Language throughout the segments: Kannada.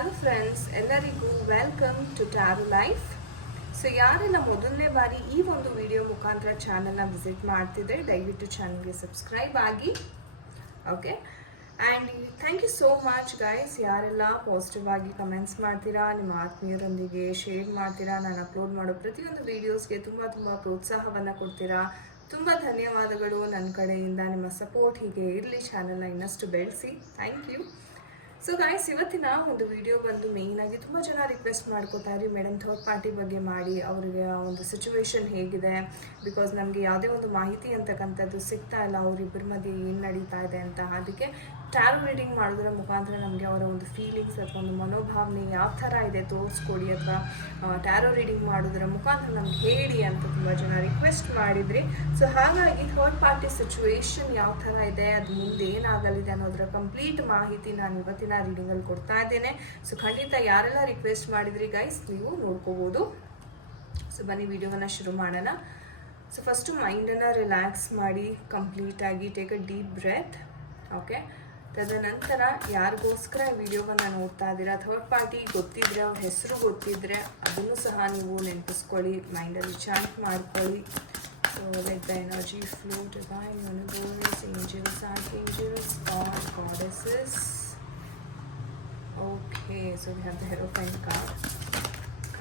ಹಲೋ ಫ್ರೆಂಡ್ಸ್, ಎಲ್ಲರಿಗೂ welcome to tarot life. So ಯಾರೆಲ್ಲ ಮೊದಲನೇ ಬಾರಿ ಈ ಒಂದು ವಿಡಿಯೋ ಮುಖಾಂತರ ಚಾನಲ್ನ ವಿಸಿಟ್ ಮಾಡ್ತಿದ್ರೆ ದಯವಿಟ್ಟು ಚಾನಲ್ಗೆ ಸಬ್ಸ್ಕ್ರೈಬ್ ಆಗಿ. Okay, and thank you so much guys. ಯಾರೆಲ್ಲ ಪಾಸಿಟಿವ್ ಆಗಿ ಕಮೆಂಟ್ಸ್ ಮಾಡ್ತೀರಾ, ನಿಮ್ಮ ಆತ್ಮೀಯರೊಂದಿಗೆ ಶೇರ್ ಮಾಡ್ತೀರಾ, ನಾನು ಅಪ್ಲೋಡ್ ಮಾಡೋ ಪ್ರತಿಯೊಂದು ವೀಡಿಯೋಸ್ಗೆ ತುಂಬ ಪ್ರೋತ್ಸಾಹವನ್ನು ಕೊಡ್ತೀರಾ. ತುಂಬ ಧನ್ಯವಾದಗಳು ನನ್ನ ಕಡೆಯಿಂದ. ನಿಮ್ಮ ಸಪೋರ್ಟ್ ಹೀಗೆ ಇರಲಿ, ಚಾನಲ್ನ ಇನ್ನಷ್ಟು ಬೆಳೆಸಿ. Thank you. ಸೊ ಗೈಸ್, ಇವತ್ತಿನ ಒಂದು ವಿಡಿಯೋ ಬಂದು ಮೇಯ್ನಾಗಿ ತುಂಬ ಜನ ರಿಕ್ವೆಸ್ಟ್ ಮಾಡ್ಕೋತಾ ಇರಿ, ಮೇಡಮ್ ಥರ್ಡ್ ಪಾರ್ಟಿ ಬಗ್ಗೆ ಮಾಡಿ, ಅವರಿಗೆ ಒಂದು ಸಿಚುವೇಶನ್ ಹೇಗಿದೆ, ಬಿಕಾಸ್ ನಮಗೆ ಯಾವುದೇ ಒಂದು ಮಾಹಿತಿ ಅಂತಕ್ಕಂಥದ್ದು ಸಿಗ್ತಾ ಇಲ್ಲ ಅವರಿಬ್ಬರ ಮಧ್ಯೆ ಏನು ನಡೀತಾ ಇದೆ ಅಂತ. ಅದಕ್ಕೆ ಟ್ಯಾರೋ ರೀಡಿಂಗ್ ಮಾಡೋದ್ರ ಮುಖಾಂತರ ನಮಗೆ ಅವರ ಒಂದು ಫೀಲಿಂಗ್ಸ್ ಅಥವಾ ಒಂದು ಮನೋಭಾವನೆ ಯಾವ ಥರ ಇದೆ ತೋರಿಸ್ಕೊಡಿ, ಅಥವಾ ಟ್ಯಾರೋ ರೀಡಿಂಗ್ ಮಾಡೋದ್ರ ಮುಖಾಂತರ ನಮ್ಗೆ ಹೇಳಿ ಅಂತ ತುಂಬ ಜನ ರಿಕ್ವೆಸ್ಟ್ ಮಾಡಿದ್ರಿ. ಸೊ ಹಾಗಾಗಿ ಥರ್ಡ್ ಪಾರ್ಟಿ ಸಿಚುವೇಶನ್ ಯಾವ ಥರ ಇದೆ, ಅದು ಮುಂದೆ ಏನಾಗಲಿದೆ ಅನ್ನೋದರ ಕಂಪ್ಲೀಟ್ ಮಾಹಿತಿ ನಾನು ಇವತ್ತಿನ ರೀಡಿಂಗಲ್ಲಿ ಕೊಡ್ತಾ ಇದ್ದೇನೆ. ಸೊ ಖಂಡಿತ ಯಾರೆಲ್ಲ ರಿಕ್ವೆಸ್ಟ್ ಮಾಡಿದ್ರಿ ಗೈಸ್, ನೀವು ನೋಡ್ಕೋಬೋದು. ಸೊ ಬನ್ನಿ ವಿಡಿಯೋವನ್ನು ಶುರು ಮಾಡೋಣ. ಸೊ ಫಸ್ಟು ಮೈಂಡನ್ನು ರಿಲ್ಯಾಕ್ಸ್ ಮಾಡಿ ಕಂಪ್ಲೀಟಾಗಿ take a deep breath. Okay, ತದನಂತರ ಯಾರಿಗೋಸ್ಕರ ವಿಡಿಯೋವನ್ನು ನೋಡ್ತಾ ಇದ್ದೀರಾ, ಥರ್ಡ್ ಪಾರ್ಟಿ ಗೊತ್ತಿದ್ರೆ, ಅವ್ರ ಹೆಸರು ಗೊತ್ತಿದ್ರೆ ಅದನ್ನು ಸಹ ನೀವು ನೆನಪಿಸ್ಕೊಳ್ಳಿ, ಮೈಂಡಲ್ಲಿ ಚಾಂಟ್ ಮಾಡ್ಕೊಳ್ಳಿ. So let the energy flow divine universe, angels, archangels, God, goddesses. Okay, so we have the hierophant card.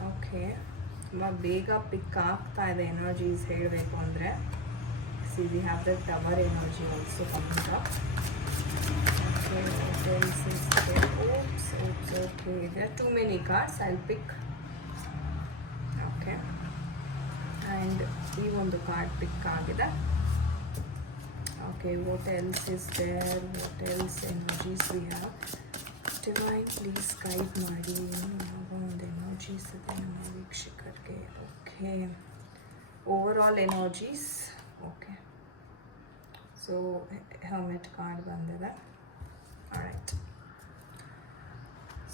Okay, ತುಂಬ ಬೇಗ ಪಿಕ್ ಆಗ್ತಾ ಇದೆ ಎನರ್ಜೀಸ್ ಹೇಳಬೇಕು ಅಂದರೆ. See we have the tower energy also coming up. Okay, there are too many cards. I'll pick. Okay, and ಈ ಒಂದು ಕಾರ್ಡ್ ಪಿಕ್ ಆಗಿದೆ. Okay, what else is there? What else energies we have? Divine, please guide ಮಾಡಿ. ಒಂದು ಎನರ್ಜೀಸ್ ಇದೆ ನಮ್ಮ ವೀಕ್ಷಕರಿಗೆ. Okay, overall energies. Okay, so hermit card ಬಂದಿದೆ. ಆಲ್ರೈಟ್,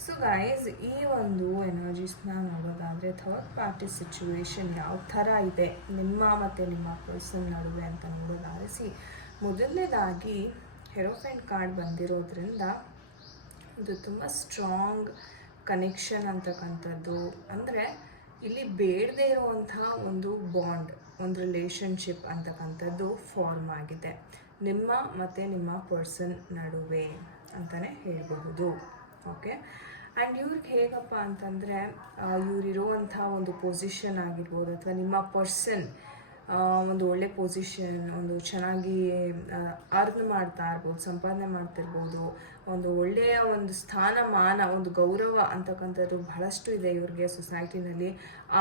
ಸೊ ಗೈಸ್, ಈ ಒಂದು ಎನರ್ಜೀಸ್ನ ನೋಡೋದಾದರೆ ಥರ್ಡ್ ಪಾರ್ಟಿ ಸಿಚುವೇಶನ್ ಯಾವ ಥರ ಇದೆ ನಿಮ್ಮ ಮತ್ತು ನಿಮ್ಮ ಪರ್ಸನ್ ನಡುವೆ ಅಂತ ನೋಡೋದಾದರೆ, ಮೊದಲನೇದಾಗಿ ಹೆರೋಫೈನ್ ಕಾರ್ಡ್ ಬಂದಿರೋದ್ರಿಂದ ಇದು ತುಂಬ ಸ್ಟ್ರಾಂಗ್ ಕನೆಕ್ಷನ್ ಅಂತಕ್ಕಂಥದ್ದು. ಅಂದರೆ ಇಲ್ಲಿ ಬೇಡದೇ ಇರುವಂತಹ ಒಂದು ಬಾಂಡ್, ಒಂದು ರಿಲೇಷನ್ಶಿಪ್ ಅಂತಕ್ಕಂಥದ್ದು ಫಾರ್ಮ್ ಆಗಿದೆ ನಿಮ್ಮ ಮತ್ತು ನಿಮ್ಮ ಪರ್ಸನ್ ನಡುವೆ ಅಂತಲೇ ಹೇಳಬಹುದು. ಓಕೆ, ಆ್ಯಂಡ್ ಇವ್ರಿಗೆ ಹೇಗಪ್ಪ ಅಂತಂದರೆ, ಇವರಿರುವಂಥ ಒಂದು ಪೊಸಿಷನ್ ಆಗಿರ್ಬೋದು, ಅಥವಾ ನಿಮ್ಮ ಪರ್ಸನ್ ಒಂದು ಒಳ್ಳೆ ಪೊಸಿಷನ್, ಒಂದು ಚೆನ್ನಾಗಿ ಅರ್ನ್ ಮಾಡ್ತಾ ಇರ್ಬೋದು, ಸಂಪಾದನೆ ಮಾಡ್ತಿರ್ಬೋದು, ಒಂದು ಒಳ್ಳೆಯ ಒಂದು ಸ್ಥಾನಮಾನ, ಒಂದು ಗೌರವ ಅಂತಕ್ಕಂಥದ್ದು ಬಹಳಷ್ಟು ಇದೆ ಇವ್ರಿಗೆ ಸೊಸೈಟಿನಲ್ಲಿ.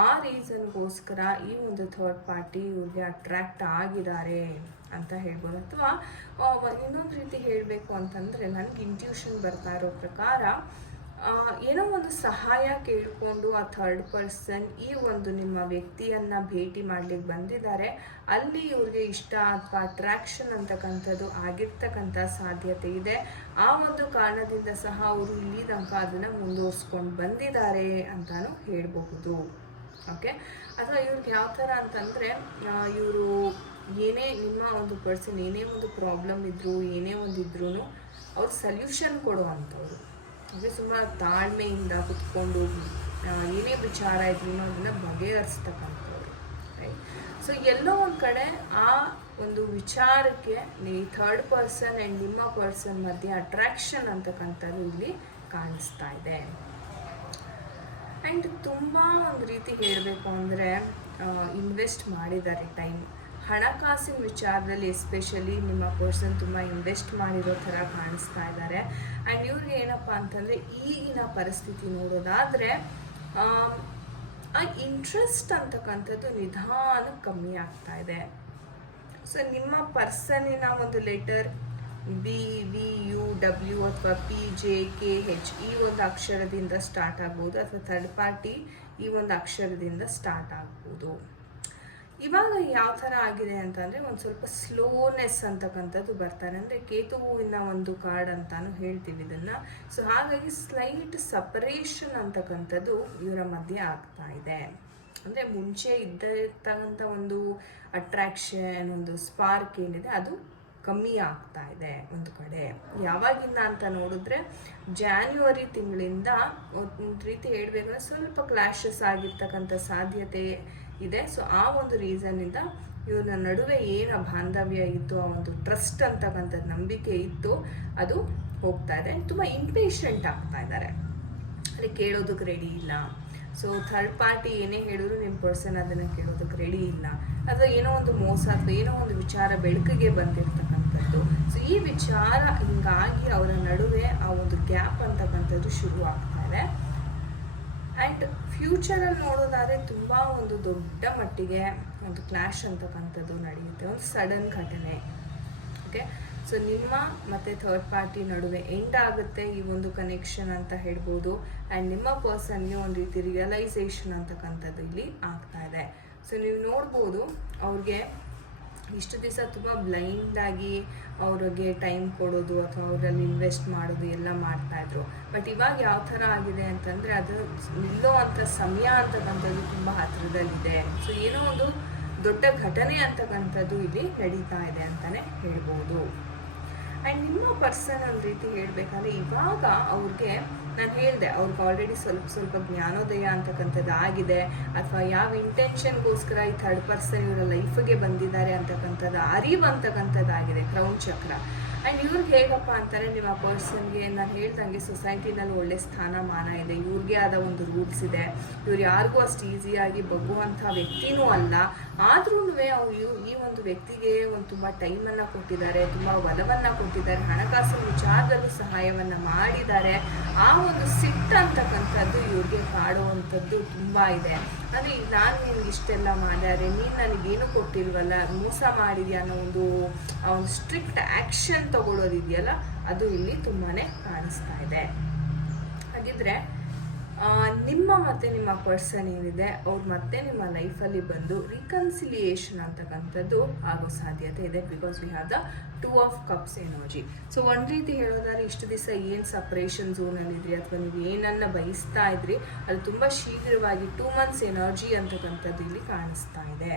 ಆ ರೀಸನ್ಗೋಸ್ಕರ ಈ ಒಂದು ಥರ್ಡ್ ಪಾರ್ಟಿ ಇವ್ರಿಗೆ ಅಟ್ರ್ಯಾಕ್ಟ್ ಆಗಿದ್ದಾರೆ ಅಂತ ಹೇಳ್ಬೋದು. ಅಥವಾ ಇನ್ನೊಂದು ರೀತಿ ಹೇಳಬೇಕು ಅಂತಂದರೆ, ನನಗೆ ಇಂಟ್ಯೂಷನ್ ಬರ್ತಾ ಇರೋ ಪ್ರಕಾರ ಏನೋ ಒಂದು ಸಹಾಯ ಕೇಳಿಕೊಂಡು ಆ ಥರ್ಡ್ ಪರ್ಸನ್ ಈ ಒಂದು ನಿಮ್ಮ ವ್ಯಕ್ತಿಯನ್ನು ಭೇಟಿ ಮಾಡಲಿಕ್ಕೆ ಬಂದಿದ್ದಾರೆ. ಅಲ್ಲಿ ಇವ್ರಿಗೆ ಇಷ್ಟ ಅಥವಾ ಅಟ್ರ್ಯಾಕ್ಷನ್ ಅಂತಕ್ಕಂಥದ್ದು ಆಗಿರ್ತಕ್ಕಂಥ ಸಾಧ್ಯತೆ ಇದೆ. ಆ ಒಂದು ಕಾರಣದಿಂದ ಸಹ ಅವರು ಇಲ್ಲಿ ತನಕ ಅದನ್ನು ಮುಂದುವರಿಸ್ಕೊಂಡು ಬಂದಿದ್ದಾರೆ ಅಂತಾನು ಹೇಳಬಹುದು. ಓಕೆ, ಅಥವಾ ಇವ್ರಿಗೆ ಯಾವ ಥರ ಅಂತಂದರೆ, ಇವರು ಏನೇ ನಿಮ್ಮ ಒಂದು ಪರ್ಸನ್ ಏನೇ ಒಂದು ಪ್ರಾಬ್ಲಮ್ ಇದ್ದರೂ, ಏನೇ ಒಂದು ಇದ್ರೂ ಅವ್ರು ಸಲ್ಯೂಷನ್ ಕೊಡುವಂಥವ್ರು. ಅಂದರೆ ಸುಮಾರು ತಾಳ್ಮೆಯಿಂದ ಕುತ್ಕೊಂಡು ಏನೇ ವಿಚಾರ ಇದ್ರೂ ಅದನ್ನು ಬಗೆಹರಿಸ್ತಕ್ಕಂಥವ್ರು, ರೈಟ್. ಸೊ ಎಲ್ಲೋ ಒಂದು ಕಡೆ ಆ ಒಂದು ವಿಚಾರಕ್ಕೆ ಈ ಥರ್ಡ್ ಪರ್ಸನ್ ಆ್ಯಂಡ್ ನಿಮ್ಮ ಪರ್ಸನ್ ಮಧ್ಯೆ ಅಟ್ರ್ಯಾಕ್ಷನ್ ಅಂತಕ್ಕಂಥದ್ದು ಇಲ್ಲಿ ಕಾಣಿಸ್ತಾ ಇದೆ. ಆ್ಯಂಡ್ ತುಂಬ ಒಂದು ರೀತಿ ಹೇಳಬೇಕು ಅಂದರೆ, ಇನ್ವೆಸ್ಟ್ ಮಾಡಿದ್ದಾರೆ ಟೈಮ್, ಹಣಕಾಸಿನ ವಿಚಾರದಲ್ಲಿ ಎಸ್ಪೆಷಲಿ ನಿಮ್ಮ ಪರ್ಸನ್ ತುಂಬ ಇನ್ವೆಸ್ಟ್ ಮಾಡಿರೋ ಥರ ಕಾಣಿಸ್ತಾ ಇದ್ದಾರೆ. ಆ್ಯಂಡ್ ಇವ್ರಿಗೆ ಏನಪ್ಪ ಅಂತಂದರೆ, ಈಗಿನ ಪರಿಸ್ಥಿತಿ ನೋಡೋದಾದರೆ ಆ ಇಂಟ್ರೆಸ್ಟ್ ಅಂತಕ್ಕಂಥದ್ದು ನಿಧಾನ ಕಮ್ಮಿ ಆಗ್ತಾ ಇದೆ. ಸೊ ನಿಮ್ಮ ಪರ್ಸನಿನ ಒಂದು ಲೆಟರ್ BVUW ಅಥವಾ PJKH ಈ ಒಂದು ಅಕ್ಷರದಿಂದ ಸ್ಟಾರ್ಟ್ ಆಗ್ಬೋದು, ಅಥವಾ ಥರ್ಡ್ ಪಾರ್ಟಿ ಈ ಒಂದು ಅಕ್ಷರದಿಂದ ಸ್ಟಾರ್ಟ್ ಆಗ್ಬೋದು. ಇವಾಗ ಯಾವ ಥರ ಆಗಿದೆ ಅಂತಂದರೆ, ಒಂದು ಸ್ವಲ್ಪ ಸ್ಲೋನೆಸ್ ಅಂತಕ್ಕಂಥದ್ದು ಬರ್ತಾರೆ. ಅಂದರೆ ಕೇತುವಿನ ಒಂದು ಕಾರ್ಡ್ ಅಂತಾನು ಹೇಳ್ತೀವಿ ಇದನ್ನು. ಸೊ ಹಾಗಾಗಿ ಸ್ಲೈಟ್ ಸಪರೇಷನ್ ಅಂತಕ್ಕಂಥದ್ದು ಇವರ ಮಧ್ಯೆ ಆಗ್ತಾ ಇದೆ. ಅಂದರೆ ಮುಂಚೆ ಇದ್ದಿರ್ತಕ್ಕಂಥ ಒಂದು ಅಟ್ರ್ಯಾಕ್ಷನ್, ಒಂದು ಸ್ಪಾರ್ಕ್ ಏನಿದೆ ಅದು ಕಮ್ಮಿ ಆಗ್ತಾ ಇದೆ ಒಂದು ಕಡೆ. ಯಾವಾಗಿಂದ ಅಂತ ನೋಡಿದ್ರೆ ಜಾನ್ಯುವರಿ ತಿಂಗಳಿಂದ ಒಂದು ರೀತಿ ಹೇಳ್ಬೇಕಂದ್ರೆ ಸ್ವಲ್ಪ ಕ್ಲಾಶಸ್ ಆಗಿರ್ತಕ್ಕಂಥ ಸಾಧ್ಯತೆ ಇದೆ. ಸೊ ಆ ಒಂದು ರೀಸನ್ನಿಂದ ಇವ್ರ ನಡುವೆ ಏನು ಬಾಂಧವ್ಯ ಇತ್ತು, ಆ ಒಂದು ಟ್ರಸ್ಟ್ ಅಂತಕ್ಕಂಥದ್ದು ನಂಬಿಕೆ ಇತ್ತು, ಅದು ಹೋಗ್ತಾ ಇದೆ. ತುಂಬ ಇಂಪೇಷಂಟ್ ಆಗ್ತಾ ಇದ್ದಾರೆ, ಅಲ್ಲಿ ಕೇಳೋದಕ್ಕೆ ರೆಡಿ ಇಲ್ಲ. ಸೊ ಥರ್ಡ್ ಪಾರ್ಟಿ ಏನೇ ಹೇಳಿದ್ರು ನಿಮ್ಮ ಪರ್ಸನ್ ಅದನ್ನು ಕೇಳೋದಕ್ಕೆ ರೆಡಿ ಇಲ್ಲ, ಅಥವಾ ಏನೋ ಒಂದು ಮೋಸ ಅಥವಾ ಏನೋ ಒಂದು ವಿಚಾರ ಬೆಳಕಿಗೆ ಬಂದಿರ್ತಕ್ಕಂಥದ್ದು. ಸೊ ಈ ವಿಚಾರ ಹಿಂಗಾಗಿ ಅವರ ನಡುವೆ ಆ ಒಂದು ಗ್ಯಾಪ್ ಅಂತಕ್ಕಂಥದ್ದು ಶುರು ಆಗ್ತಾ ಇದೆ. ಆ್ಯಂಡ್ ಫ್ಯೂಚರಲ್ಲಿ ನೋಡೋದಾದರೆ ತುಂಬ ಒಂದು ದೊಡ್ಡ ಮಟ್ಟಿಗೆ ಒಂದು ಕ್ಲಾಶ್ ಅಂತಕ್ಕಂಥದ್ದು ನಡೆಯುತ್ತೆ, ಒಂದು ಸಡನ್ ಘಟನೆ. ಓಕೆ, ಸೊ ನಿಮ್ಮ ಮತ್ತು ಥರ್ಡ್ ಪಾರ್ಟಿ ನಡುವೆ ಎಂಡ್ ಆಗುತ್ತೆ ಈ ಒಂದು ಕನೆಕ್ಷನ್ ಅಂತ ಹೇಳ್ಬೋದು. ಆ್ಯಂಡ್ ನಿಮ್ಮ ಪರ್ಸನ್ಗೆ ಒಂದು ರೀತಿ ರಿಯಲೈಸೇಷನ್ ಅಂತಕ್ಕಂಥದ್ದು ಇಲ್ಲಿ ಆಗ್ತಾ ಇದೆ. ಸೊ ನೀವು ನೋಡ್ಬೋದು ಅವ್ರಿಗೆ ಇಷ್ಟು ದಿವಸ ತುಂಬ ಬ್ಲೈಂಡಾಗಿ ಅವ್ರಿಗೆ ಟೈಮ್ ಕೊಡೋದು ಅಥವಾ ಅವರಲ್ಲಿ ಇನ್ವೆಸ್ಟ್ ಮಾಡೋದು ಎಲ್ಲ ಮಾಡ್ತಾಯಿದ್ರು. ಬಟ್ ಇವಾಗ ಯಾವ ಥರ ಆಗಿದೆ ಅಂತಂದರೆ ಅದು ನಿಲ್ಲೋ ಅಂಥ ಸಮಯ ಅಂತಕ್ಕಂಥದ್ದು ತುಂಬ ಹತ್ತಿರದಲ್ಲಿದೆ. ಸೊ ಏನೋ ಒಂದು ದೊಡ್ಡ ಘಟನೆ ಅಂತಕ್ಕಂಥದ್ದು ಇಲ್ಲಿ ನಡೀತಾ ಇದೆ ಅಂತಲೇ ಹೇಳ್ಬೋದು. ಆ್ಯಂಡ್ ನಿಮ್ಮ ಪರ್ಸನ್ ಒಂದು ರೀತಿ ಹೇಳಬೇಕಂದ್ರೆ ಇವಾಗ ಅವ್ರಿಗೆ ನಾನು ಹೇಳಿದೆ, ಅವ್ರಿಗೆ ಆಲ್ರೆಡಿ ಸ್ವಲ್ಪ ಜ್ಞಾನೋದಯ ಅಂತಕ್ಕಂಥದ್ದು ಆಗಿದೆ, ಅಥವಾ ಯಾವ ಇಂಟೆನ್ಷನ್ಗೋಸ್ಕರ ಈ ಥರ್ಡ್ ಪರ್ಸನ್ ಇವರ ಲೈಫಿಗೆ ಬಂದಿದ್ದಾರೆ ಅಂತಕ್ಕಂಥದ್ದು ಅರಿವು ಅಂತಕ್ಕಂಥದ್ದಾಗಿದೆ, ಕ್ರೌನ್ ಚಕ್ರ. ಆ್ಯಂಡ್ ಇವ್ರಿಗೆ ಹೇಗಪ್ಪ ಅಂತಾರೆ, ನಿಮ್ಮ ಪರ್ಸನ್ಗೆ ನಾನು ಹೇಳ್ದಂಗೆ ಸೊಸೈಟಿನಲ್ಲಿ ಒಳ್ಳೆ ಸ್ಥಾನಮಾನ ಇದೆ, ಇವ್ರಿಗೆ ಆದ ಒಂದು ರೂಲ್ಸ್ ಇದೆ, ಇವ್ರು ಯಾರಿಗೂ ಅಷ್ಟು ಈಸಿಯಾಗಿ ಬಗ್ಗುವಂಥ ವ್ಯಕ್ತಿನೂ ಅಲ್ಲ. ಆದ್ರೂ ಅವರು ಈ ಒಂದು ವ್ಯಕ್ತಿಗೆ ಒಂದು ತುಂಬ ಟೈಮನ್ನು ಕೊಟ್ಟಿದ್ದಾರೆ, ತುಂಬ ಒಲವನ್ನು ಕೊಟ್ಟಿದ್ದಾರೆ, ಹಣಕಾಸಿನ ವಿಚಾರದಲ್ಲೂ ಸಹಾಯವನ್ನು ಮಾಡಿದ್ದಾರೆ. ಆ ಒಂದು ಸಿಟ್ಟು ಅಂತಕ್ಕಂಥದ್ದು ಇವ್ರಿಗೆ ಕಾಡುವಂಥದ್ದು ತುಂಬ ಇದೆ. ಅಂದರೆ ನಾನು ನಿನ್ಗೆ ಇಷ್ಟೆಲ್ಲ ಮಾಡಿದರೆ ನೀನು ನನಗೇನು ಕೊಟ್ಟಿಲ್ವಲ್ಲ, ಮೋಸ ಮಾಡಿದ್ಯಾ ಅನ್ನೋ ಒಂದು ಸ್ಟ್ರಿಕ್ಟ್ ಆ್ಯಕ್ಷನ್ ತಗೊಳ್ಳೋದಿದೆಯಲ್ಲ, ಅದು ಇಲ್ಲಿ ತುಂಬಾ ಕಾಣಿಸ್ತಾ ಇದೆ. ಹಾಗಿದ್ರೆ ನಿಮ್ಮ ಮತ್ತು ನಿಮ್ಮ ಪರ್ಸನ್ ಏನಿದೆ ಅವ್ರು ಮತ್ತೆ ನಿಮ್ಮ ಲೈಫಲ್ಲಿ ಬಂದು ರಿಕನ್ಸಿಲಿಯೇಷನ್ ಅಂತಕ್ಕಂಥದ್ದು ಆಗೋ ಸಾಧ್ಯತೆ ಇದೆ. Because we have the 2 of cups energy. So ಒಂದು ರೀತಿ ಹೇಳೋದಾದ್ರೆ ಇಷ್ಟು ದಿವಸ ಏನು ಸಪ್ರೇಷನ್ ಝೋನಲ್ಲಿದ್ರಿ ಅಥವಾ ನೀವು ಏನನ್ನ ಬಯಸ್ತಾ ಇದ್ರಿ ಅದು ತುಂಬ ಶೀಘ್ರವಾಗಿ 2 ಮಂತ್ಸ್ ಎನರ್ಜಿ ಅಂತಕ್ಕಂಥದ್ದು ಇಲ್ಲಿ ಕಾಣಿಸ್ತಾ ಇದೆ.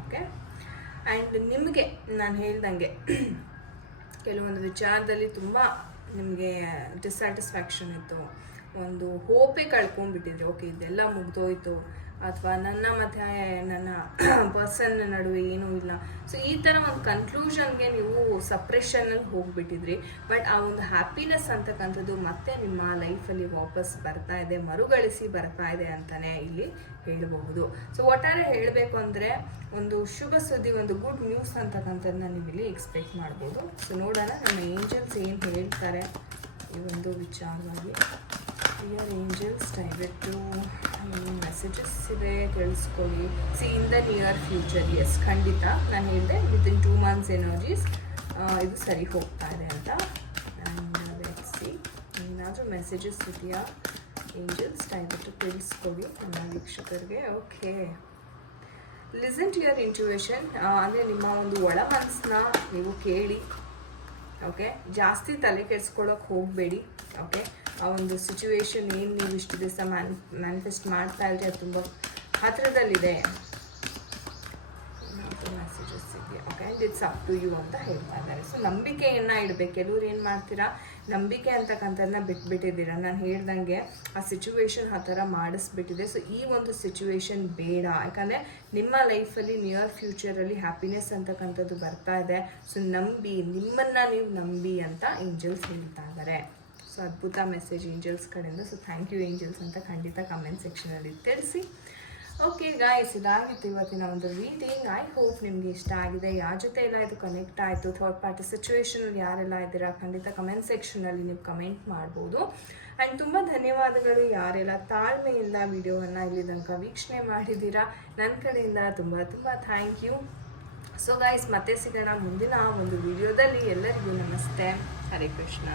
ಓಕೆ, ಆ್ಯಂಡ್ ನಿಮಗೆ ನಾನು ಹೇಳ್ದಂಗೆ ಕೆಲವೊಂದು ವಿಚಾರದಲ್ಲಿ ತುಂಬ ನಿಮಗೆ ಡಿಸ್ಸ್ಯಾಟಿಸ್ಫ್ಯಾಕ್ಷನ್ ಇತ್ತು, ಒಂದು ಹೋಪೇ ಕಳ್ಕೊಂಡ್ಬಿಟ್ಟಿದ್ರಿ. ಓಕೆ, ಇದೆಲ್ಲ ಮುಗ್ದೋಯ್ತು, ಅಥವಾ ನನ್ನ ಮತ್ತು ನನ್ನ ಪರ್ಸನ್ ನಡುವೆ ಏನೂ ಇಲ್ಲ. ಸೊ ಈ ಥರ ಒಂದು ಕನ್ಕ್ಲೂಷನ್ಗೆ ನೀವು ಸಪ್ರೆಷನಲ್ಲಿ ಹೋಗಿಬಿಟ್ಟಿದ್ರಿ. ಬಟ್ ಆ ಒಂದು ಹ್ಯಾಪಿನೆಸ್ ಅಂತಕ್ಕಂಥದ್ದು ಮತ್ತೆ ನಿಮ್ಮ ಲೈಫಲ್ಲಿ ವಾಪಸ್ ಬರ್ತಾ ಇದೆ, ಮರುಗಳಿಸಿ ಬರ್ತಾ ಇದೆ ಅಂತಲೇ ಇಲ್ಲಿ ಹೇಳಬಹುದು. ಸೊ ಒಟ್ಟಾರೆ ಹೇಳಬೇಕು ಅಂದರೆ ಒಂದು ಶುಭ ಸುದ್ದಿ, ಒಂದು ಗುಡ್ ನ್ಯೂಸ್ ಅಂತಕ್ಕಂಥದ್ದನ್ನ ನೀವು ಇಲ್ಲಿ ಎಕ್ಸ್ಪೆಕ್ಟ್ ಮಾಡ್ಬೋದು. ಸೊ ನೋಡೋಣ ನಮ್ಮ ಏಂಜಲ್ಸ್ ಏನು ಹೇಳ್ತಾರೆ ಈ ಒಂದು ವಿಚಾರವಾಗಿ. ಡಿಯರ್ ಏಂಜಲ್ಸ್, ದಯವಿಟ್ಟು ಮೆಸೇಜಸ್ ಇದೆ ಕೇಳಿಸ್ಕೊಳ್ಳಿ. See in the near future, yes ಖಂಡಿತ ನಾನು ಹೇಳಿದೆ ವಿತಿನ್ 2 ಮಂತ್ಸ್ ಎನರ್ಜೀಸ್ ಇದು ಸರಿ ಹೋಗ್ತಾ ಇದೆ ಅಂತ. ಆ್ಯಂಡ್ ಲೆಟ್ಸ್ ಸಿ ಏನಾದರೂ ಮೆಸೇಜಸ್ ಇದೆಯಾ ಏಂಜಲ್ಸ್, ದಯವಿಟ್ಟು ತಿಳಿಸ್ಕೊಡಿ ನನ್ನ ವೀಕ್ಷಕರಿಗೆ. Okay, listen to your intuition, ಅಂದರೆ ನಿಮ್ಮ ಒಂದು ಒಳ ಮನಸ್ಸನ್ನ ನೀವು ಕೇಳಿ. ಓಕೆ, ಜಾಸ್ತಿ ತಲೆ ಕೆಡಿಸ್ಕೊಳ್ಳೋಕೆ ಹೋಗಬೇಡಿ. ಓಕೆ, ಆ ಒಂದು ಸಿಚುವೇಶನ್ ಏನು ನೀವು ಇಷ್ಟು ದಿವಸ ಮ್ಯಾನಿಫೆಸ್ಟ್ ಮಾಡ್ತಾ ಇದ್ರೆ ಅದು ತುಂಬ ಹತ್ತಿರದಲ್ಲಿದೆ. ಮೆಸೇಜಸ್ ಇದೆಯಾ? Okay, and it's up to you ಅಂತ ಹೇಳ್ತಾ ಇದ್ದಾರೆ. ಸೊ ನಂಬಿಕೆಯನ್ನು ಇಡಬೇಕು. ಕೆಲವ್ರು ಏನು ಮಾಡ್ತೀರಾ, ನಂಬಿಕೆ ಅಂತಕ್ಕಂಥದ್ದನ್ನ ಬಿಟ್ಬಿಟ್ಟಿದ್ದೀರಾ. ನಾನು ಹೇಳ್ದಂಗೆ ಆ ಸಿಚುವೇಶನ್ ಆ ಥರ ಮಾಡಿಸ್ಬಿಟ್ಟಿದೆ. ಸೊ ಈ ಒಂದು ಸಿಚುವೇಶನ್ ಬೇಡ, ಯಾಕಂದರೆ ನಿಮ್ಮ ಲೈಫಲ್ಲಿ ನಿಯರ್ ಫ್ಯೂಚರಲ್ಲಿ ಹ್ಯಾಪಿನೆಸ್ ಅಂತಕ್ಕಂಥದ್ದು ಬರ್ತಾ ಇದೆ. ಸೊ ನಂಬಿ, ನಿಮ್ಮನ್ನು ನೀವು ನಂಬಿ ಅಂತ ಏಂಜಲ್ಸ್ ಹೇಳ್ತಾ ಇದ್ದಾರೆ. ಸೊ ಅದ್ಭುತ ಮೆಸೇಜ್ ಏಂಜಲ್ಸ್ ಕಡೆಯಿಂದ. ಸೊ ಥ್ಯಾಂಕ್ ಯು ಏಂಜಲ್ಸ್ ಅಂತ ಖಂಡಿತ ಕಮೆಂಟ್ ಸೆಕ್ಷನಲ್ಲಿ ತಿಳಿಸಿ. ಓಕೆ ಗಾಯ್ಸ್, ಇದಾಗಿತ್ತು ಇವತ್ತಿನ ಒಂದು ರೀಡಿಂಗ್. ಐ ಹೋಪ್ ನಿಮಗೆ ಇಷ್ಟ ಆಗಿದೆ. ಯಾರ ಜೊತೆ ಎಲ್ಲ ಇದು ಕನೆಕ್ಟ್ ಆಯಿತು, ಥರ್ಡ್ ಪಾರ್ಟಿ ಸಿಚುವೇಶನಲ್ಲಿ ಯಾರೆಲ್ಲ ಇದ್ದೀರಾ ಖಂಡಿತ ಕಮೆಂಟ್ ಸೆಕ್ಷನಲ್ಲಿ ನೀವು ಕಮೆಂಟ್ ಮಾಡ್ಬೋದು. ಆ್ಯಂಡ್ ತುಂಬ ಧನ್ಯವಾದಗಳು ಯಾರೆಲ್ಲ ತಾಳ್ಮೆಯಿಂದ ವಿಡಿಯೋವನ್ನು ಇಲ್ಲಿ ತನಕ ವೀಕ್ಷಣೆ ಮಾಡಿದ್ದೀರಾ. ನನ್ನ ಕಡೆಯಿಂದ ತುಂಬ ತುಂಬ ಥ್ಯಾಂಕ್ ಯು. ಸೊ ಗಾಯ್ಸ್, ಮತ್ತೆ ಸಿಗೋಣ ಮುಂದಿನ ಒಂದು ವಿಡಿಯೋದಲ್ಲಿ. ಎಲ್ಲರಿಗೂ ನಮಸ್ತೆ, ಹರೇ ಕೃಷ್ಣ.